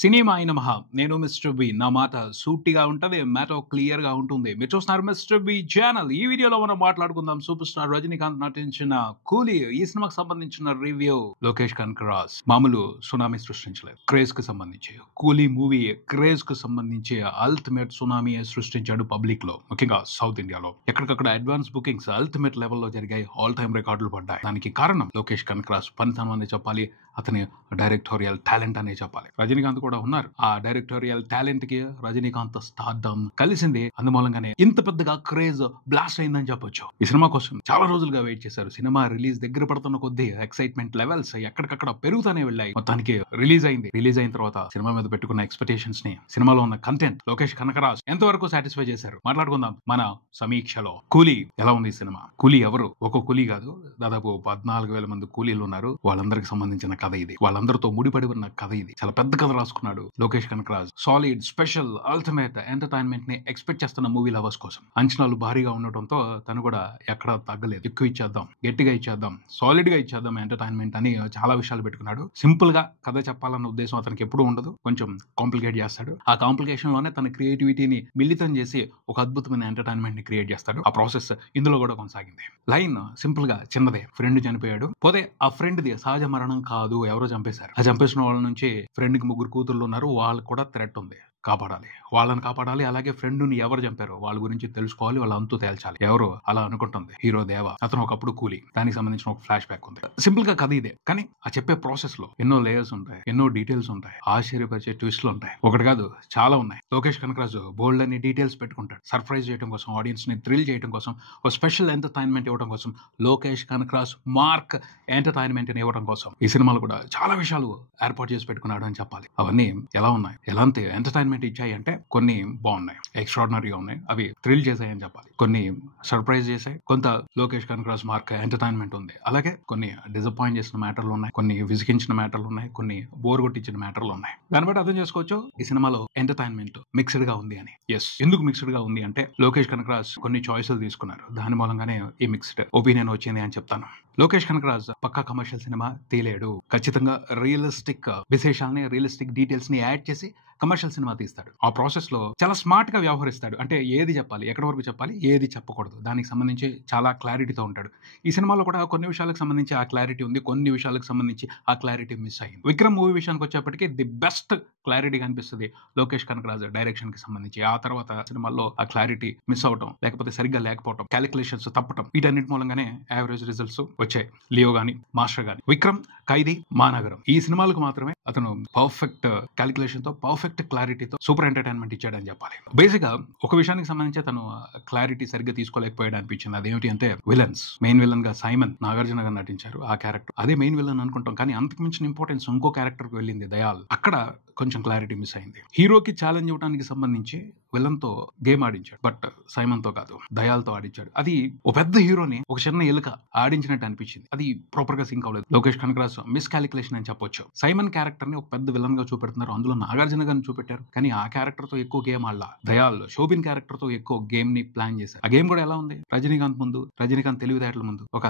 Cinema అయిన మహా నేను మిస్టర్ బి. నా మాట సూటిగా ఉంటది. మ్యాటర్ క్లియర్ గా ఉంటుంది. మీరు చూస్తున్నారు మిస్టర్ బి ఛానల్. ఈ వీడియోలో మనం మాట్లాడుకుందాం సూపర్ స్టార్ రజనీకాంత్ నటించిన కూలీ ఈ సినిమాకి సంబంధించిన రివ్యూ. లోకేష్ కనకరాజ్ మామూలు సునామీ సృష్టించలేదు. క్రేజ్ కి సంబంధించి కూలీ మూవీ క్రేజ్ కు సంబంధించి అల్టిమేట్ సునామీ సృష్టించాడు పబ్లిక్ లో, ముఖ్యంగా సౌత్ ఇండియాలో. ఎక్కడికక్కడ అడ్వాన్స్ బుకింగ్స్ అల్టిమేట్ లెవెల్లో జరిగాయి. ఆల్ టైమ్ రికార్డులు పడ్డాయి. దానికి కారణం లోకేష్ కనకరాజ్ పనితనం అనే చెప్పాలి, అతని డైరెక్టోరియల్ టాలెంట్ అనే చెప్పాలి. రజనీకాంత్ కూడా ఉన్నారు. ఆ డైరెక్టోరియల్ టాలెంట్ కి రజనీకాంత్ స్టార్డమ్ కలిసింది. అందుమూలంగానే ఇంత పెద్దగా క్రేజ్ బ్లాస్ట్ అయిందని చెప్పొచ్చు. ఈ సినిమా కోసం చాలా రోజులుగా వెయిట్ చేశారు. సినిమా రిలీజ్ దగ్గర పడుతున్న కొద్దీ ఎక్సైట్మెంట్ లెవెల్స్ ఎక్కడికక్కడ పెరుగుతూనే వెళ్ళాయి. మొత్తానికి రిలీజ్ అయింది. రిలీజ్ అయిన తర్వాత సినిమా మీద పెట్టుకున్న ఎక్స్పెక్టేషన్స్ ని, సినిమాలో ఉన్న కంటెంట్ లోకేష్ కనకరాజ్ ఎంతవరకు సాటిస్ఫై చేశారు మాట్లాడుకుందాం మన సమీక్షలో. కూలీ ఎలా ఉంది ఈ సినిమా? కూలీ ఎవరు? ఒక కూలీ కాదు, దాదాపు 14,000 మంది కూలీలు ఉన్నారు. వాళ్ళందరికి సంబంధించిన కథ ఇది. వాళ్ళందరితో ముడిపడి ఉన్న కథ ఇది. చాలా పెద్ద కథ రాసుకున్నాడు Lokesh Kanagaraj. Solid, special, ultimate entertainment ని ఎక్స్పెక్ట్ చేస్తున్న మూవీ లవర్స్ కోసం. అంచనాలు భారీగా ఉండటంతో తను కూడా ఎక్కడా తగ్గలేదు. ఎక్కువ ఇచ్చేద్దాం, గట్టిగా ఇచ్చేద్దాం, సాలిడ్ గా ఇచ్చేద్దాం ఎంటర్టైన్మెంట్ అని చాలా విషయాలు పెట్టుకున్నాడు. సింపుల్ గా కథ చెప్పాలన్న ఉద్దేశం అతనికి ఎప్పుడూ ఉండదు. కొంచెం కాంప్లికేట్ చేస్తాడు. ఆ కాంప్లికేషన్ లోనే తన క్రియేటివిటీని మిళితం చేసి ఒక అద్భుతమైన ఎంటర్టైన్మెంట్ ని క్రియేట్ చేస్తాడు. ఆ ప్రాసెస్ ఇందులో కూడా కొనసాగింది. లైన్ సింపుల్ గా చిన్నదే. ఫ్రెండ్ చనిపోయాడు. పోతే ఆ ఫ్రెండ్ ది సహజ మరణం కాదు, ఎవరో చంపేశారు. ఆ చంపేసిన వాళ్ళ నుంచి ఫ్రెండ్ కి 3 కూతుర్లు ఉన్నారు. వాళ్ళకు కూడా థ్రెట్ ఉంది. కాపాడాలి, వాళ్ళని కాపాడాలి. అలాగే ఫ్రెండ్ని ఎవరు చంపారో వాళ్ళ గురించి తెలుసుకోవాలి, వాళ్ళ అంతు తేల్చాలి. ఎవరు అలా అనుకుంటుంది? హీరో దేవ. అతను ఒకప్పుడు కూలీ. దానికి సంబంధించిన ఒక ఫ్లాష్ బ్యాక్ ఉంది. సింపుల్ గా కథ ఇదే. కానీ ఆ చెప్పే ప్రాసెస్ లో ఎన్నో లేయర్స్ ఉంటాయి, ఎన్నో డీటెయిల్స్ ఉంటాయి, ఆశ్చర్యపరిచే ట్విస్ట్లు ఉంటాయి. ఒకటి కాదు, చాలా ఉన్నాయి. లోకేష్ కనకరాజ్ బోల్డ్ అని డీటెయిల్స్ పెట్టుకుంటాడు. సర్ప్రైజ్ చేయడం కోసం, ఆడియన్స్ ని థ్రిల్ చేయడం కోసం, ఒక స్పెషల్ ఎంటర్టైన్మెంట్ ఇవ్వడం కోసం, లోకేష్ కనకరాజ్ మార్క్ ఎంటర్టైన్మెంట్ ఇవ్వడం కోసం ఈ సినిమాలు కూడా చాలా విషయాలు ఏర్పాటు చేసి పెట్టుకున్నాడు అని చెప్పాలి. అవన్నీ ఎలా ఉన్నాయి, ఎలాంటి ఎంటర్టైన్మెంట్ ఇచ్చాయి అంటే కొన్ని బాగున్నాయి, ఎక్స్ట్రాడినరీగా ఉన్నాయి. అవి థ్రిల్ చేశాయని చెప్పాలి. కొన్ని సర్ప్రైజ్ చేశాయి. కొంత లోకేష్ కనకరాజ్ మార్క్ ఎంటర్టైన్మెంట్ ఉంది. అలాగే కొన్ని డిసప్పాయింట్ చేసిన మ్యాటర్లు ఉన్నాయి, కొన్ని విసిగించిన మ్యాటర్లు ఉన్నాయి, కొన్ని బోర్ కొట్టించిన మ్యాటర్లు ఉన్నాయి. దాన్ని బట్టి అర్థం చేసుకోవచ్చు ఈ సినిమాలో ఎంటర్టైన్మెంట్ మిక్స్డ్ గా ఉంది అని. ఎస్, ఎందుకు మిక్స్డ్ గా ఉంది అంటే లోకేష్ కనకరాజ్ కొన్ని చాయిస్లు తీసుకున్నారు. దాని మూలంగానే ఈ మిక్స్డ్ ఒపీనియన్ వచ్చింది అని చెప్తాను. లోకేష్ కనకరాజ్ పక్కా కమర్షియల్ సినిమా తీలేడు. ఖచ్చితంగా రియలిస్టిక్ విశేషాలని, రియలిస్టిక్ డీటెయిల్స్ ని యాడ్ చేసి కమర్షియల్ సినిమా తీస్తాడు. ఆ ప్రాసెస్ లో చాలా స్మార్ట్ గా వ్యవహరిస్తాడు. అంటే ఏది చెప్పాలి, ఎక్కడి వరకు చెప్పాలి, ఏది చెప్పకూడదు, దానికి సంబంధించి చాలా క్లారిటీతో ఉంటాడు. ఈ సినిమాలో కూడా కొన్ని విషయాలకు సంబంధించి ఆ క్లారిటీ ఉంది, కొన్ని విషయాలకు సంబంధించి ఆ క్లారిటీ మిస్ అయింది. విక్రమ్ మూవీ విషయానికి వచ్చేప్పటికీ ది బెస్ట్ క్లారిటీ కనిపిస్తుంది లోకేష్ కనకరాజ్ డైరెక్షన్ కి సంబంధించి. ఆ తర్వాత సినిమాల్లో ఆ క్లారిటీ మిస్ అవటం, లేకపోతే సరిగ్గా లేకపోవటం, క్యాలిక్యులేషన్స్ తప్పటం, వీటన్నిటి మూలంగానే యావరేజ్ రిజల్ట్స్ వచ్చాయి. లియో గాని, మాస్టర్ గాని. విక్రమ్, ఖైదీ, మానగరం ఈ సినిమాలకు మాత్రమే అతను పర్ఫెక్ట్ క్యాలిక్యులేషన్ తో, పర్ఫెక్ట్ క్లారిటీతో సూపర్ ఎంటర్టైన్మెంట్ ఇచ్చాడని చెప్పాలి. బేసిక్ గా ఒక విషయానికి సంబంధించి తను క్లారిటీ సరిగ్గా తీసుకోలేకపోయాడు అనిపించింది. అదేమిటి అంటే విలన్స్. మెయిన్ విలన్ గా సైమన్ నాగార్జున గారు నటించారు. ఆ క్యారెక్టర్ అదే మెయిన్ విలన్ అనుకుంటాం, కానీ అంతకు మించిన ఇంపార్టెన్స్ ఇంకో క్యారెక్టర్ కి వెళ్ళింది, దయాల్. అక్కడ కొంచెం క్లారిటీ మిస్ అయింది. హీరోకి ఛాలెంజ్ ఇవ్వడానికి సంబంధించి విలన్ తో గేమ్ ఆడించాడు, బట్ సైమన్ తో కాదు, దయాల్తో ఆడించాడు. అది ఒక పెద్ద హీరోని ఒక చిన్న ఎలుక ఆడించినట్టు అనిపించింది. అది ప్రాపర్ గా సింక్ అవ్వలేదు. లోకేష్ కనకరాజ్ మిస్ క్యాలిక్యులేషన్ అని చెప్పొచ్చు. సైమన్ క్యారెక్టర్ ని ఒక పెద్ద విలన్ గా చూపెడుతున్నారు. అందులో నాగార్జున గారిని చూపెట్టారు, కానీ ఆ క్యారెక్టర్ తో ఎక్కువ గేమ్ ఆడలా. దయాల్ శోభిన్ క్యారెక్టర్ తో ఎక్కువ గేమ్ ని ప్లాన్ చేశారు. ఆ గేమ్ కూడా ఎలా ఉంది? రజనీకాంత్ ముందు, రజనీకాంత్ తెలివితేటల ముందు ఒక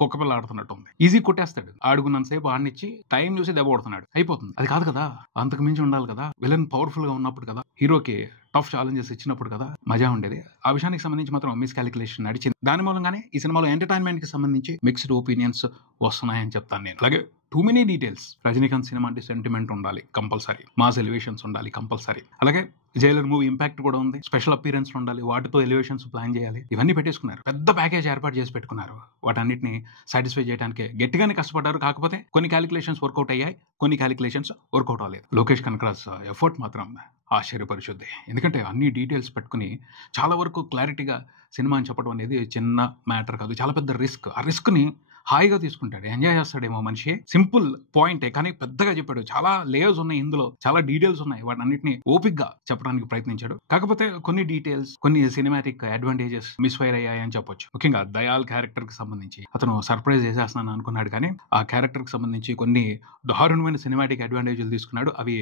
కుక్క పిల్ల ఆడుతున్నట్టు ఉంది. ఈజీ కొట్టేస్తాడు. ఆడుకున్నంత సేపు ఆడినిచ్చి టైం చూసి దెబ్బ కొడుతున్నాడు, అయిపోతుంది. అది కాదు కదా, అంతకు మించి ఉండాలి కదా. విలన్ పవర్ఫుల్ గా ఉన్నప్పుడు కదా, హీరోకి టఫ్ ఛాలెంజెస్ ఇచ్చినప్పుడు కదా మజా ఉండేది. ఆ విషయానికి సంబంధించి మాత్రం మిస్ క్యాలిక్యులేషన్ నడిచింది. దాని మూలంగానే ఈ సినిమాలో ఎంటర్టైన్మెంట్ కి సంబంధించి మిక్స్డ్ ఒపీనియన్స్ వస్తున్నాయని చెప్తాను నేను. అలాగే too many details. Rajinikanth cinema అంటే సెంటిమెంట్ ఉండాలి కంపల్సరీ, మాస్ ఎలివేషన్స్ ఉండాలి కంపల్సరీ. అలాగే జైలర్ మూవీ ఇంపాక్ట్ కూడా ఉంది, స్పెషల్ అపీరెన్స్ ఉండాలి, వాటితో ఎలివేషన్స్ ప్లాన్ చేయాలి. ఇవన్నీ పెట్టేసుకున్నారు. పెద్ద ప్యాకేజ్ ఏర్పాటు చేసి పెట్టుకున్నారు. వాటన్నిటిని సాటిస్ఫై చేయడానికి గట్టిగానే కష్టపడ్డారు. కాకపోతే కొన్ని క్యాలిక్యులేషన్స్ వర్కౌట్ అయ్యాయి, కొన్ని క్యాలిక్యులేషన్స్ వర్కౌట్ అవ్వలేదు. లోకేష్ కనకరాజ్ ఎఫర్ట్ మాత్రం ఆశ్చర్యపరిచుద్ది. ఎందుకంటే అన్ని డీటెయిల్స్ పెట్టుకుని చాలా వరకు క్లారిటీగా సినిమా అని చెప్పడం అనేది చిన్న మ్యాటర్ కాదు, చాలా పెద్ద రిస్క్. ఆ రిస్క్ ని హాయిగా తీసుకుంటాడు, ఎంజాయ్ చేస్తాడేమో మనిషి. సింపుల్ పాయింటే కానీ పెద్దగా చెప్పాడు. చాలా లేయర్స్ ఉన్నాయి ఇందులో, చాలా డీటెయిల్స్ ఉన్నాయి. వాటన్నిటిని ఓపిక్గా చెప్పడానికి ప్రయత్నించాడు. కాకపోతే కొన్ని డీటెయిల్స్, కొన్ని సినిమాటిక్ అడ్వాంటేజెస్ మిస్ ఫైర్ అయ్యాయని చెప్పొచ్చు. ముఖ్యంగా దయాల్ క్యారెక్టర్ కి సంబంధించి అతను సర్ప్రైజ్ చేసేస్తున్నాను అనుకున్నాడు, కానీ ఆ క్యారెక్టర్ కి సంబంధించి కొన్ని దారుణమైన సినిమాటిక్ అడ్వాంటేజ్లు తీసుకున్నాడు. అవి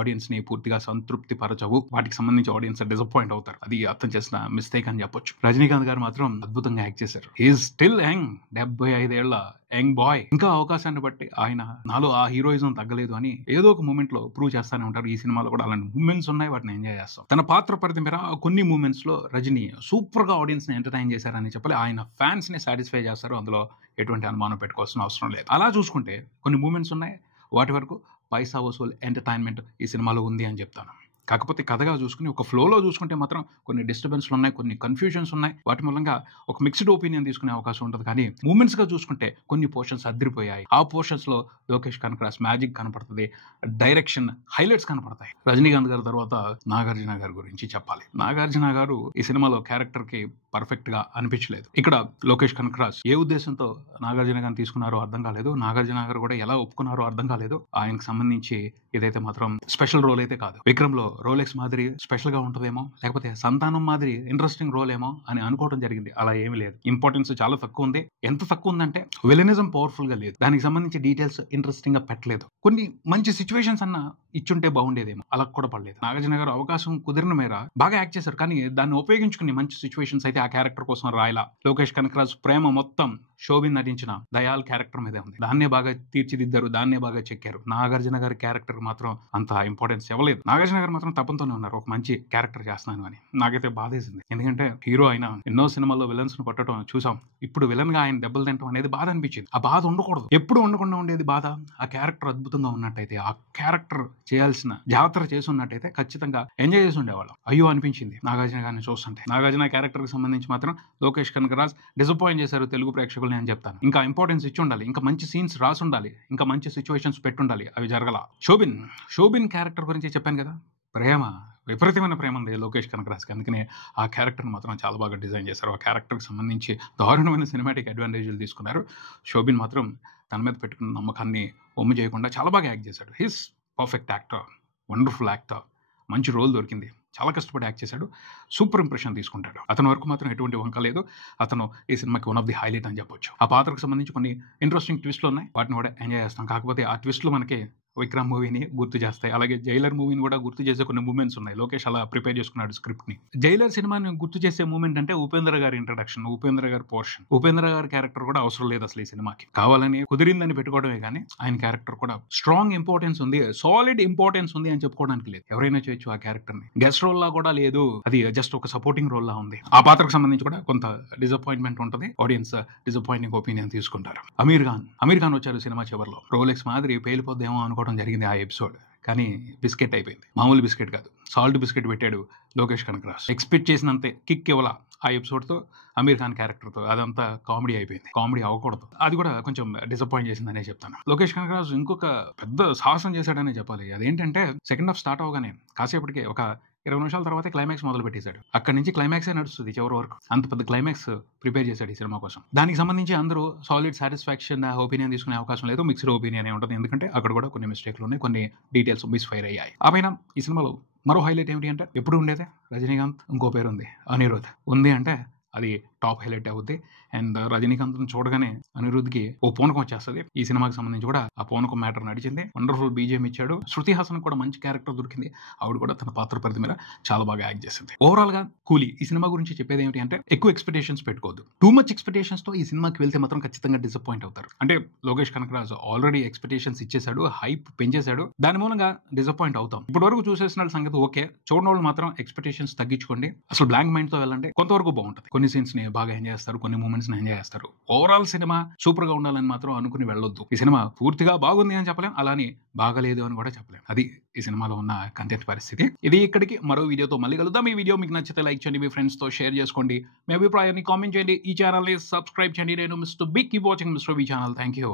ఆడియన్స్ ని పూర్తిగా సంతృప్తి పరచవు. వాటికి సంబంధించి ఆడియన్స్ డిసప్పాయింట్ అవుతారు. అది అతను చేసిన మిస్టేక్ అని చెప్పొచ్చు. రజనీకాంత్ గారు మాత్రం అద్భుతంగా యాక్ట్ చేశారు. హీఈస్ స్టిల్ యంగ్, 75 ఏళ్ల యంగ్ బాయ్. ఇంకా అవకాశాన్ని బట్టి ఆయన నాలో ఆ హీరోయిజం తగ్గలేదు అని ఏదో ఒక మూమెంట్ లో ప్రూవ్ చేస్తానే ఉంటారు. ఈ సినిమాలో కూడా అలాంటి మూమెంట్స్ ఉన్నాయి, వాటిని ఎంజాయ్ చేస్తాం. తన పాత్ర పరిధి మేర కొన్ని మూమెంట్స్ లో రజనీ సూపర్ గా ఆడియన్స్ ని ఎంటర్టైన్ చేశారని చెప్పాలి. ఆయన ఫ్యాన్స్ ని సాటిస్ఫై చేస్తారు, అందులో ఎటువంటి అనుమానం పెట్టుకోవాల్సిన అవసరం లేదు. అలా చూసుకుంటే కొన్ని మూమెంట్స్ ఉన్నాయి, వాటి వరకు పైసా వసూల్ ఎంటర్టైన్మెంట్ ఈ సినిమాలో ఉంది అని చెప్తాను. కాకపోతే కథగా చూసుకుని ఒక ఫ్లోలో చూసుకుంటే మాత్రం కొన్ని డిస్టర్బెన్స్లు ఉన్నాయి, కొన్ని కన్ఫ్యూజన్స్ ఉన్నాయి. వాటి మూలంగా ఒక మిక్స్డ్ ఒపీనియన్ తీసుకునే అవకాశం ఉంటుంది. కానీ మూమెంట్స్ గా చూసుకుంటే కొన్ని పోర్షన్స్ అదిరిపోయాయి. ఆ పోర్షన్స్ లో లోకేష్ కనకరాజ్ మ్యాజిక్ కనపడుతుంది, డైరెక్షన్ హైలైట్స్ కనపడతాయి. రజనీకాంత్ గారి తర్వాత నాగార్జున గారి గురించి చెప్పాలి. నాగార్జున గారు ఈ సినిమాలో క్యారెక్టర్ కి పర్ఫెక్ట్ గా అనిపించలేదు. ఇక్కడ లోకేష్ కనకరాజ్ ఏ ఉద్దేశంతో నాగార్జున గారిని తీసుకున్నారో అర్థం కాలేదు. నాగార్జున గారు కూడా ఎలా ఒప్పుకున్నారో అర్థం కాలేదు. ఆయనకు సంబంధించి ఇదైతే మాత్రం స్పెషల్ రోల్ అయితే కాదు. విక్రమ్ లో రోలెక్స్ మాదిరి స్పెషల్ గా ఉంటుందేమో, లేకపోతే సంతానం మాదిరి ఇంట్రెస్టింగ్ రోల్ ఏమో అని అనుకోవడం జరిగింది. అలా ఏమీ లేదు. ఇంపార్టెన్స్ చాలా తక్కువ ఉంది. ఎంత తక్కువ ఉందంటే విలనిజం పవర్ఫుల్ గా లేదు. దానికి సంబంధించి డీటెయిల్స్ ఇంట్రెస్టింగ్ గా పెట్టలేదు. కొన్ని మంచి సిచ్యువేషన్స్ అన్న ఇచ్చుంటే బాగుండేదేమో, అలా కూడా పడలేదు. నాగార్జున గారు అవకాశం కుదిరిన మేర బాగా యాక్ట్ చేశారు, కానీ దాన్ని ఉపయోగించుకుని మంచి సిచ్యువేషన్స్ అయితే ఆ క్యారెక్టర్ కోసం రాయలా. లోకేష్ కనకరాజ్ ప్రేమ మొత్తం శోభిన్ నటించిన దయాల్ క్యారెక్టర్ మీదే ఉంది. దాన్నే బాగా తీర్చిదిద్దారు, దాన్నే బాగా చెక్కారు. నాగార్జున గారి క్యారెక్టర్ మాత్రం అంత ఇంపార్టెన్స్ ఇవ్వలేదు. నాగార్జున గారు మాత్రం తప్పంతోనే ఉన్నారు ఒక మంచి క్యారెక్టర్ చేస్తున్నాను అని. నాకైతే బాధేసింది. ఎందుకంటే హీరో అయినా ఎన్నో సినిమాల్లో విలన్స్ ను పట్టడం చూసాం. ఇప్పుడు విలన్ గా ఆయన దెబ్బలు తింటాం అనేది బాధ అనిపించింది. ఆ బాధ ఉండకూడదు, ఎప్పుడు ఉండకుండా ఉండేది బాధ. ఆ క్యారెక్టర్ అద్భుతంగా ఉన్నట్టయితే, ఆ క్యారెక్టర్ చేయాల్సిన జాతర చేసి ఉన్నట్టయితే ఖచ్చితంగా ఎంజాయ్ చేసి ఉండేవాళ్ళం. అయ్యో అనిపించింది నాగార్జున గారిని చూస్తుంటే. నాగార్జున క్యారెక్టర్ కి సంబంధించి మాత్రం లోకేష్ కనకరాజ్ డిసప్పాయింట్ చేశారు తెలుగు ప్రేక్షకుల్ని అని చెప్తాను. ఇంకా ఇంపార్టెన్స్ ఇచ్చి ఉండాలి, ఇంకా మంచి సీన్స్ రాసి ఉండాలి, ఇంకా మంచి సిచ్యువేషన్స్ పెట్టుండాలి. అవి జరగల. శోభిన్ క్యారెక్టర్ గురించి చెప్పాను కదా, ప్రేమ విపరీతమైన ప్రేమ ఉంది లోకేష్ కనకరాజ్కి. అందుకనే ఆ క్యారెక్టర్ని మాత్రం చాలా బాగా డిజైన్ చేశారు. ఆ క్యారెక్టర్కి సంబంధించి దారుణమైన సినిమాటిక్ అడ్వాంటేజ్లు తీసుకున్నారు. శోభిన్ మాత్రం తన మీద పెట్టుకున్న నమ్మకాన్ని ఒమ్ము చేయకుండా చాలా బాగా యాక్ట్ చేశాడు. He's perfect actor, wonderful actor. మంచి రోల్ దొరికింది, చాలా కష్టపడి యాక్ట్ చేశాడు. సూపర్ ఇంప్రెషన్ తీసుకుంటాడు. అతని వరకు మాత్రం ఎటువంటి వంక లేదు. అతను ఈ సినిమాకి వన్ ఆఫ్ ది హైలైట్ అని చెప్పొచ్చు. ఆ పాత్రకు సంబంధించి కొన్ని ఇంట్రెస్టింగ్ ట్విస్ట్లు ఉన్నాయి, వాటిని కూడా ఎంజాయ్ చేస్తాం. కాకపోతే ఆ ట్విస్ట్లు మనకి విక్రమ్ మూవీని గుర్తు చేస్తాయి. అలాగే జైలర్ మూవీని కూడా గుర్తు చేసే కొన్ని మూమెంట్స్ ఉన్నాయి. లోకేష్ అలా ప్రిపేర్ చేసుకున్నాడు స్క్రిప్ట్ ని. జైలర్ సినిమాని గుర్తు చేసే మూమెంట్ అంటే ఉపేంద్ర గారి ఇంట్రడక్షన్, ఉపేంద్ర గారి పోర్షన్. ఉపేంద్ర గారి క్యారెక్టర్ కూడా అవసరం లేదు అసలు ఈ సినిమాకి. కావాలని కుదిరిందని పెట్టుకోవడమే కానీ ఆయన క్యారెక్టర్ కూడా స్ట్రాంగ్ ఇంపార్టెన్స్ ఉంది, సాలిడ్ ఇంపార్టెన్స్ ఉంది అని చెప్పుకోవడానికి లేదు. ఎవరైనా చేయొచ్చు ఆ క్యారెక్టర్ ని. గెస్ట్ రోల్ లా కూడా లేదు, అది జస్ట్ ఒక సపోర్టింగ్ రోల్ లా ఉంది. ఆ పాత్రకు సంబంధించి కూడా కొంత డిసప్పాయింట్మెంట్ ఉంటుంది. ఆడియన్స్ డిసప్పాయింటింగ్ ఒపీనియన్ తీసుకుంటారు. అమీర్ ఖాన్ వచ్చారు సినిమా చివరిలో. రోలెక్స్ మాదిరి పేలిపోద్దేమో అనుకోవడం జరిగింది ఆ ఎపిసోడ్. కానీ బిస్కెట్ అయిపోయింది. మామూలు బిస్కెట్ కాదు, సాల్ట్ బిస్కెట్ పెట్టాడు లోకేష్ కనకరాజ్. ఎక్స్పెక్ట్ చేసినంతే కిక్ ఇవ్వాల ఆ ఎపిసోడ్తో, అమీర్ ఖాన్ క్యారెక్టర్తో. అదంతా కామెడీ అయిపోయింది. కామెడీ అవ్వకూడదు, అది కూడా కొంచెం డిసప్పాయింట్ చేసిందనే చెప్తాను. లోకేష్ కనకరాజ్ ఇంకొక పెద్ద సాహసం చేశాడనే చెప్పాలి. అదేంటంటే సెకండ్ హాఫ్ స్టార్ట్ అవగానే కాసేపటికే ఒక 20 నిమిషాల తర్వాత క్లైమాక్స్ మొదలు పెట్టేశాడు. అక్కడి నుంచి క్లైమాక్సే నడుస్తుంది చివరి వరకు. అంత పెద్ద క్లైమాక్స్ ప్రిపేర్ చేశాడు ఈ సినిమా కోసం. దానికి సంబంధించి అందరూ సాలిడ్ సాటిస్ఫాక్షన్ ఒపీనియన్ తీసుకునే అవకాశం లేదు, మిక్స్డ్ ఒపీనియన్ ఉంటుంది. ఎందుకంటే అక్కడ కూడా కొన్ని మిస్టేక్లు ఉన్నాయి, కొన్ని డీటెయిల్స్ మిస్ఫైర్ అయ్యాయి. ఆ పైన ఈ సినిమాలో మరో హైలైట్ ఏమిటి అంటే, ఎప్పుడు ఉండేదే రజనీకాంత్, ఇంకో పేరు ఉంది అనిరుద్. ఉంది అంటే అది టాప్ హైలైట్ అవుద్ది. అండ్ రజనీకాంత్ని చూడగానే అనిరుద్కి ఓ పూనకం వచ్చేస్తుంది. ఈ సినిమాకి సంబంధించి కూడా ఆ పూనకం మ్యాటర్ నడిచింది. వండర్ఫుల్ బీజేఎం ఇచ్చాడు. శృతి హాసన్ కూడా మంచి క్యారెక్టర్ దొరికింది. ఆవిడ కూడా తన పాత్ర పరిధి మీద చాలా బాగా యాక్ట్ చేసింది. ఓవరాల్ గా కూలీ ఈ సినిమా గురించి చెప్పేది ఏమిటి అంటే, ఎక్కువ ఎక్స్పెక్టేషన్స్ పెట్టుకోవద్దు. టూ మచ్ ఎక్స్పెక్టేషన్స్ తో ఈ సినిమాకి వెళ్తే మాత్రం ఖచ్చితంగా డిసప్పాయింట్ అవుతారు. అంటే లోకేష్ కనకరాజ్ ఆల్రెడీ ఎక్స్పెక్టేషన్స్ ఇచ్చేశాడు, హైప్ పెంచేశాడు. దాని మూలంగా డిసప్పాయింట్ అవుతాం. ఇప్పటి వరకు చూసేసిన సంగతి ఓకే, చూడని వాళ్ళు మాత్రం ఎక్స్పెక్టేషన్స్ తగ్గించుకోండి. అసలు బ్లాంక్ మైండ్ తో వెళ్ళండి, కొంతవరకు బాగుంటుంది. కొన్ని సీన్స్ ని బాగా ఎంజాయ్ చేస్తారు, కొన్ని మూమెంట్స్ ని ఎంజాయ్ చేస్తారు. ఓవరాల్ సినిమా సూపర్ గా ఉండాలని మాత్రం అనుకుని వెళ్ళొద్దు. ఈ సినిమా పూర్తిగా బాగుంది అని చెప్పలేం, అలాని బాగలేదు అని కూడా చెప్పలేం. అది ఈ సినిమాలో ఉన్న కంటెంట్ పరిస్థితి. ఇది ఇక్కడికి. మరో వీడియోతో మళ్ళీ కలుద్దాం. ఈ వీడియో మీకు నచ్చితే లైక్ చేయండి, మీ ఫ్రెండ్స్ తో షేర్ చేసుకోండి, మీ అభిప్రాయాన్ని కామెంట్ చేయండి, ఈ ఛానల్ ని సబ్స్క్రైబ్ చేయండి. నేను mister B. Keep watching mister B channel. Thank you.